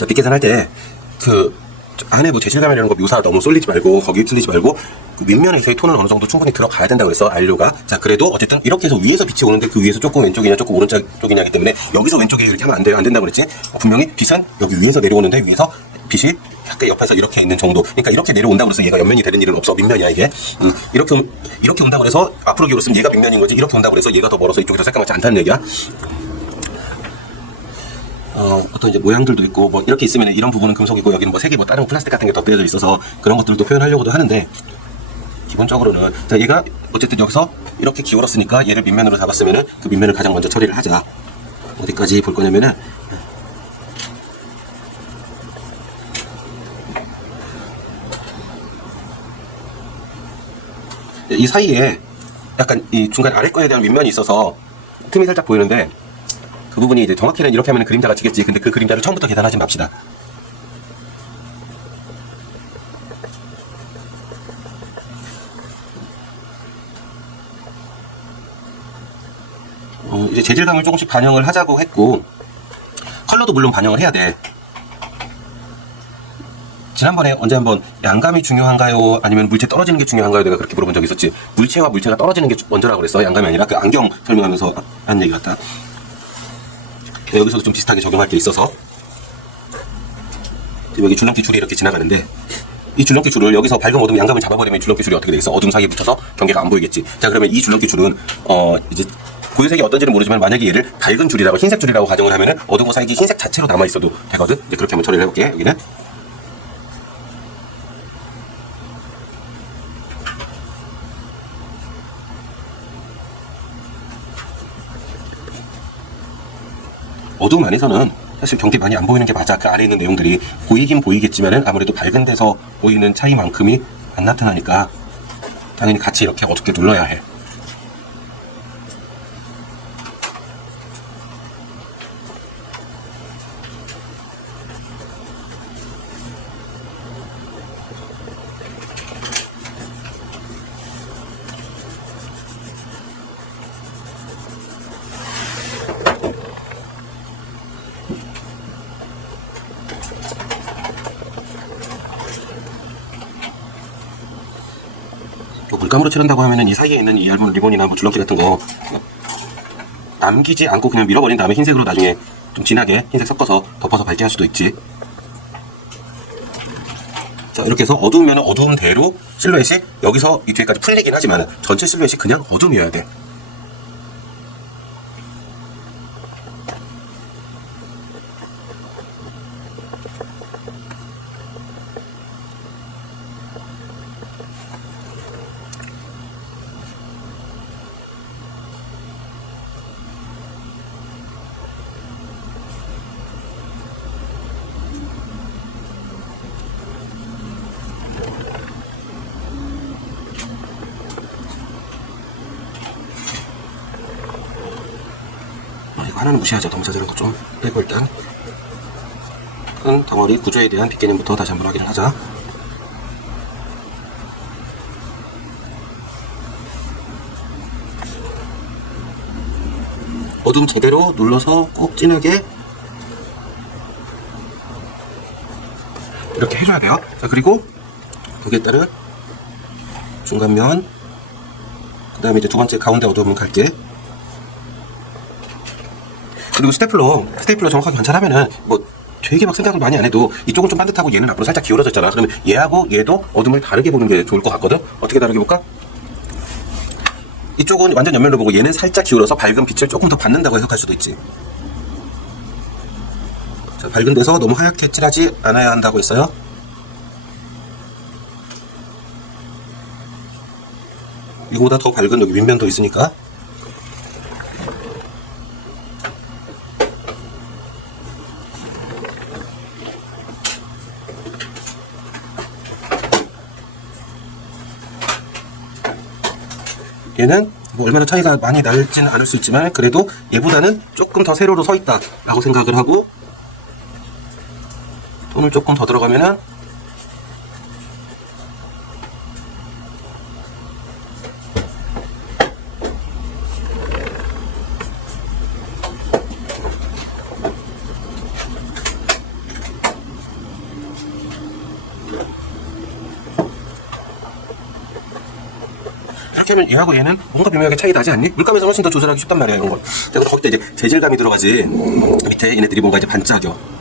자, 빗 계산할 때 그 안에 뭐 재질감이나 이런 거 묘사 너무 쏠리지 말고 거기 뚫리지 말고 그 윗면에서의 톤은 어느 정도 충분히 들어가야 된다고 해서 안료가. 자, 그래도 어쨌든 이렇게 해서 위에서 빛이 오는데 그 위에서 조금 왼쪽이냐 조금 오른쪽이냐 하기 때문에 여기서 왼쪽에 이렇게 하면 안 돼요. 안 된다고 그랬지. 분명히 빛은 여기 위에서 내려오는데 위에서 빛이 약간 옆에서 이렇게 있는 정도. 그러니까 이렇게 내려온다고 해서 얘가 옆면이 되는 일은 없어. 밑면이야 이게. 이렇게 온다고 해서 앞으로 기울었으면 얘가 밑면인 거지. 이렇게 온다고 해서 얘가 더 멀어서 이쪽이 더 새까맣지 않다는 얘기야. 어떤 이제 모양들도 있고 뭐 이렇게 있으면 이런 부분은 금속이고 여기는 뭐 색이 뭐 다른 플라스틱 같은 게 덧대어져 있어서 그런 것들도 표현하려고도 하는데, 기본적으로는 자, 얘가 어쨌든 여기서 이렇게 기울었으니까 얘를 밑면으로 잡았으면은 그 밑면을 가장 먼저 처리를 하자. 어디까지 볼 거냐면은 이 사이에 약간 이 중간 아래 거에 대한 윗면이 있어서 틈이 살짝 보이는데, 그 부분이 이제 정확히는 이렇게 하면 그림자가 지겠지. 근데 그 그림자를 처음부터 계산하지 맙시다. 이제 재질감을 조금씩 반영을 하자고 했고, 컬러도 물론 반영을 해야 돼. 지난번에 언제 한번 양감이 중요한가요? 아니면 물체 떨어지는 게 중요한가요? 내가 그렇게 물어본 적이 있었지. 물체와 물체가 떨어지는 게 먼저라고 그랬어. 양감이 아니라 그 안경 설명하면서 한 얘기 같다. 여기서도 좀 비슷하게 적용할 게 있어서, 지금 여기 줄넘기 줄이 이렇게 지나가는데 이 줄넘기 줄을 여기서 밝은 어둠 양감을 잡아버리면 이 줄넘기 줄이 어떻게 되겠어? 어둠 사이에 붙여서 경계가 안 보이겠지. 자, 그러면 이 줄넘기 줄은 이제 고유색이 어떤지는 모르지만 만약에 얘를 밝은 줄이라고 흰색 줄이라고 가정을 하면은 어둠과 사이에 흰색 자체로 남아 있어도 되거든. 이제 그렇게 한번 처리를 해볼게. 여기는 어두움 안에서는 사실 경계 많이 안 보이는 게 맞아. 그 안에 있는 내용들이 보이긴 보이겠지만은 아무래도 밝은 데서 보이는 차이만큼이 안 나타나니까 당연히 같이 이렇게 어둡게 눌러야 해. 또 물감으로 칠한다고 하면은 이 사이에 있는 이 얇은 리본이나 뭐 줄넘기 같은 거 남기지 않고 그냥 밀어버린 다음에 흰색으로 나중에 좀 진하게 흰색 섞어서 덮어서 밝게 할 수도 있지. 자, 이렇게 해서 어두우면 어두운 대로 실루엣이 여기서 이 뒤에까지 풀리긴 하지만 전체 실루엣이 그냥 어둠이어야 돼. 이거 하나는 무시하자. 너무 자잘한 거 좀 빼고 일단 큰 덩어리 구조에 대한 빗개념부터 다시 한번 확인을 하자. 어둠 제대로 눌러서 꼭 진하게 이렇게 해줘야 돼요. 자, 그리고 거기에 따른 중간면, 그 다음에 이제 두 번째 가운데 어둠은 갈게. 그리고 스테이플러 정확하게 관찰하면은 뭐 되게 막 생각을 많이 안 해도 이쪽은 좀 반듯하고 얘는 앞으로 살짝 기울어졌잖아. 그러면 얘하고 얘도 어둠을 다르게 보는 게 좋을 것 같거든. 어떻게 다르게 볼까? 이쪽은 완전 옆면으로 보고 얘는 살짝 기울어서 밝은 빛을 조금 더 받는다고 해석할 수도 있지. 자, 밝은 데서 너무 하얗게 칠하지 않아야 한다고 했어요. 이거보다 더 밝은 여기 윗면도 있으니까. 얘는 뭐 얼마나 차이가 많이 날지는 않을 수 있지만 그래도 얘보다는 조금 더 세로로 서 있다 라고 생각을 하고, 톤을 조금 더 들어가면은 그렇게 하면 얘하고 얘는 뭔가 비묘하게 차이 나지 않니? 물감에서 훨씬 더 조절하기 쉽단 말이야, 이런 건. 자, 근데 거기다 이제 재질감이 들어가지. 밑에 얘네들이 뭔가 이제 반짝여.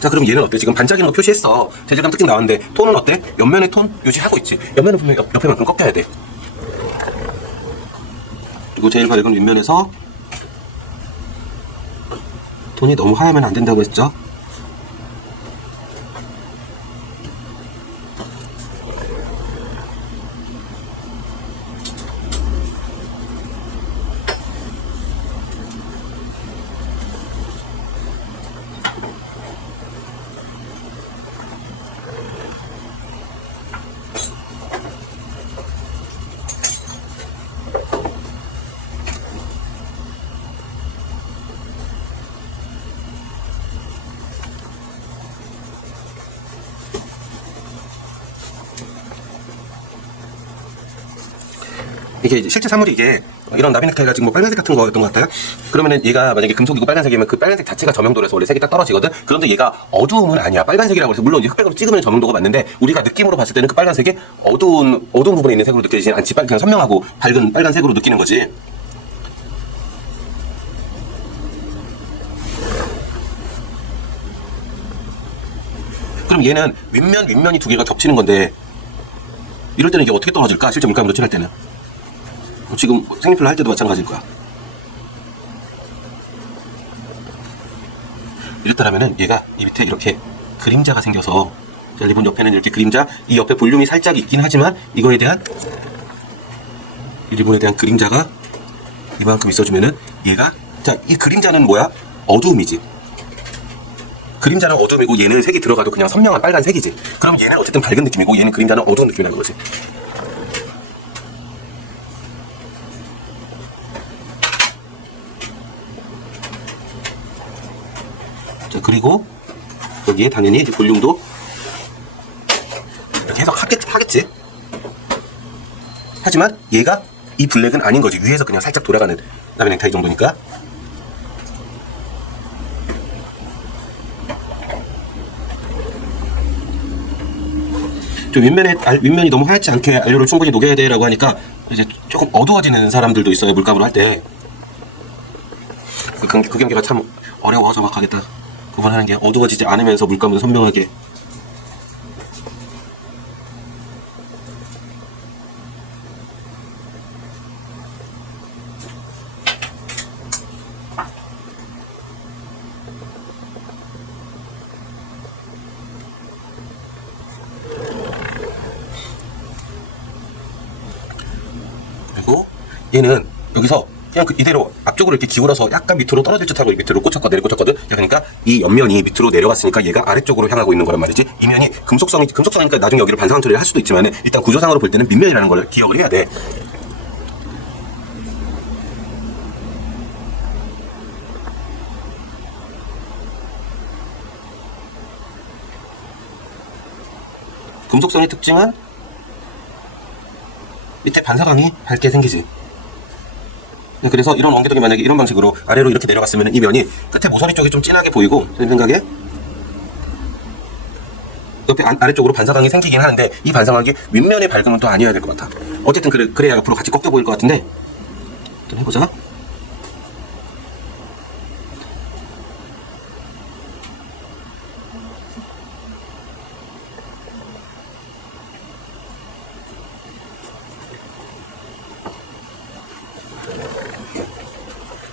자, 그럼 얘는 어때? 지금 반짝이는 거 표시했어. 재질감 특징 나왔는데 톤은 어때? 옆면의 톤 유지하고 있지. 옆면은 분명히 옆에만큼 꺾여야 돼. 그리고 제일 밝은 윗면에서 톤이 너무 하얗면 안 된다고 했죠. 이게 실제 사물이 이게 이런 나비 넥타이가 지금 뭐 빨간색 같은 거였던 것 같아요. 그러면은 얘가 만약에 금속이고 빨간색이면 그 빨간색 자체가 저명도로 해서 원래 색이 딱 떨어지거든. 그런데 얘가 어두움은 아니야. 빨간색이라고 해서 물론 흑백으로 찍으면 저명도가 맞는데 우리가 느낌으로 봤을 때는 그 빨간색이 어두운 부분에 있는 색으로 느껴지진 않지. 그냥 선명하고 밝은 빨간색으로 느끼는 거지. 그럼 얘는 윗면이 두 개가 겹치는 건데 이럴 때는 이게 어떻게 떨어질까? 실제 물감으로 칠할 때는. 지금 색연필로 할 때도 마찬가지일 거야. 이랬더라면은 얘가 이 밑에 이렇게 그림자가 생겨서, 자, 리본 옆에는 이렇게 그림자, 이 옆에 볼륨이 살짝 있긴 하지만 이거에 대한, 이 리본에 대한 그림자가 이만큼 있어주면은 얘가, 자, 이 그림자는 뭐야? 어두움이지. 그림자는 어두움이고 얘는 색이 들어가도 그냥 선명한 빨간색이지. 그럼 얘는 어쨌든 밝은 느낌이고 얘는 그림자는 어두운 느낌이라는 거지. 자, 그리고 여기에 당연히 이제 볼륨도 이렇게 해서 하겠지. 하지만 얘가 이 블랙은 아닌 거지. 위에서 그냥 살짝 돌아가는 나비 넥타이 정도니까. 좀 윗면이 너무 하얗지 않게 안료를 충분히 녹여야 돼라고 하니까 이제 조금 어두워지는 사람들도 있어요. 물감으로 할 때. 그 경계가 참 어려워. 정확하겠다. 구분하는 게 어두워지지 않으면서 물감을 선명하게. 그리고 얘는 여기서 그냥 이대로 앞쪽으로 이렇게 기울어서 약간 밑으로 떨어질 듯 하고 밑으로 내려꽂혔거든. 그러니까 이 옆면이 밑으로 내려갔으니까 얘가 아래쪽으로 향하고 있는 거란 말이지. 이 면이 금속성이니까 나중에 여기를 반사광 처리를 할 수도 있지만 일단 구조상으로 볼 때는 밑면이라는 걸 기억을 해야 돼. 금속성의 특징은 밑에 반사광이 밝게 생기지. 그래서 이런 원기둥이 만약에 이런 방식으로 아래로 이렇게 내려갔으면 이 면이 끝에 모서리 쪽이 좀 진하게 보이고, 내 생각에 옆에 아래쪽으로 반사광이 생기긴 하는데 이 반사광이 윗면의 밝음은 또 아니어야 될 것 같아. 어쨌든 그래야 앞으로 같이 꺾여 보일 것 같은데 일단 해보자.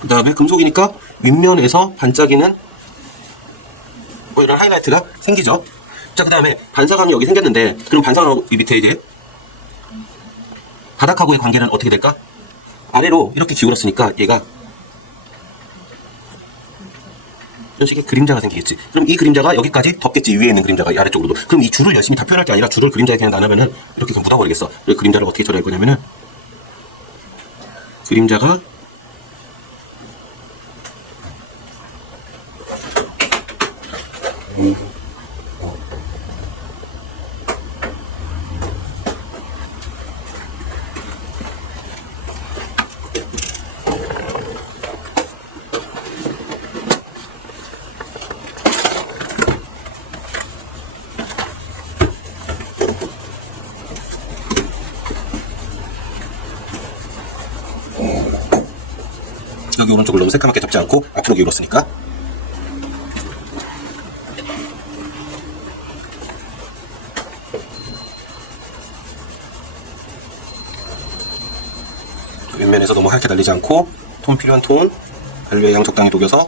그 다음에 금속이니까 윗면에서 반짝이는 뭐 이런 하이라이트가 생기죠. 자, 그 다음에 반사광이 여기 생겼는데 그럼 반사광 이 밑에 이제 바닥하고의 관계는 어떻게 될까? 아래로 이렇게 기울었으니까 얘가 이런 식의 그림자가 생기겠지. 그럼 이 그림자가 여기까지 덮겠지. 위에 있는 그림자가 이 아래쪽으로도. 그럼 이 줄을 열심히 다 표현할 게 아니라 줄을 그림자에 그냥 나누면은 이렇게 그냥 묻어버리겠어. 그리고 그림자를 어떻게 처리할 거냐면은 그림자가 여기 오른쪽을 너무 새까맣게 잡지 않고 앞으로 기울었으니까. 윗면에서 너무 하얗게 달리지 않고 톤 필요한 톤 알루의 양 적당히 녹여서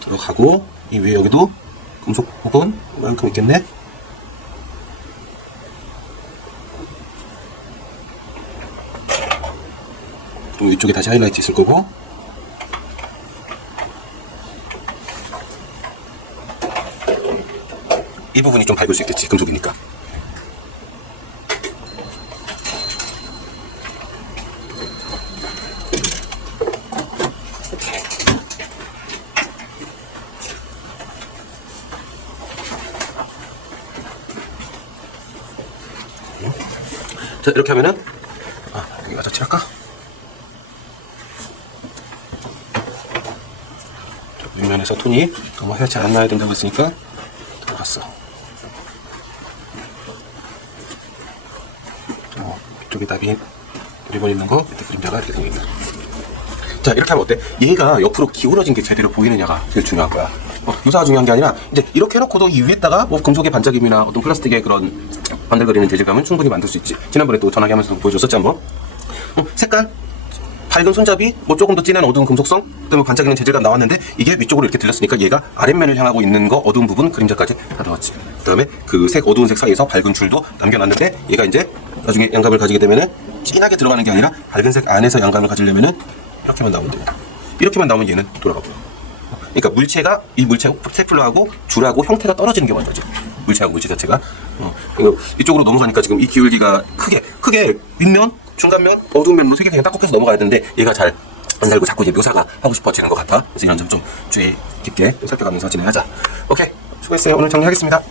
들어가고, 이 위에 여기도 금속 부분 이만큼 있겠네. 또 위쪽에 다시 하이라이트 있을 거고, 이 부분이 좀 밝을 수 있겠지, 금속이니까. 자, 이렇게 하면은, 여기 가서 칠할까? 윗면에서 톤이 너무 하얗지 않아야 된다고 했으니까 들어갔어. 이쪽에 답이 리본 있는 거, 밑에 그림자가 이렇게 생긴 거. 자, 이렇게 하면 어때? 얘가 옆으로 기울어진 게 제대로 보이느냐가 되게 중요한 거야. 유사가 중요한 게 아니라, 이제 이렇게 해놓고도 이 위에다가 뭐 금속의 반짝임이나 어떤 플라스틱의 그런 반들거리는 재질감은 충분히 만들 수 있지. 지난번에 또 전화기 하면서 보여줬었지, 한번. 색깔, 밝은 손잡이, 뭐 조금 더 진한 어두운 금속성, 그다음에 반짝이는 재질감 나왔는데, 이게 위쪽으로 이렇게 들렸으니까 얘가 아랫면을 향하고 있는 거, 어두운 부분, 그림자까지 다 나왔지. 그다음에 그 색, 어두운 색 사이에서 밝은 줄도 남겨놨는데, 얘가 이제 나중에 양감을 가지게 되면은 진하게 들어가는 게 아니라 밝은 색 안에서 양감을 가지려면은 이렇게만 나오면 됩니다. 이렇게만 나오면 얘는 돌아가고. 그러니까 물체가, 이 물체 테플러하고 줄하고 형태가 떨어지는 경우가 있죠. 물체하고 물체 자체가. 그리고 이쪽으로 넘어가니까 지금 이 기울기가 크게 윗면, 중간면, 어두운 면으로 3개 그냥 딱 꺾여서 넘어가야 되는데, 얘가 잘 안 살고 자꾸 이제 묘사가 하고 싶어지는 것 같아. 그래서 이런 점 좀 주의 깊게 살펴가면서 진행하자. 오케이, 수고했어요. 오늘 정리하겠습니다.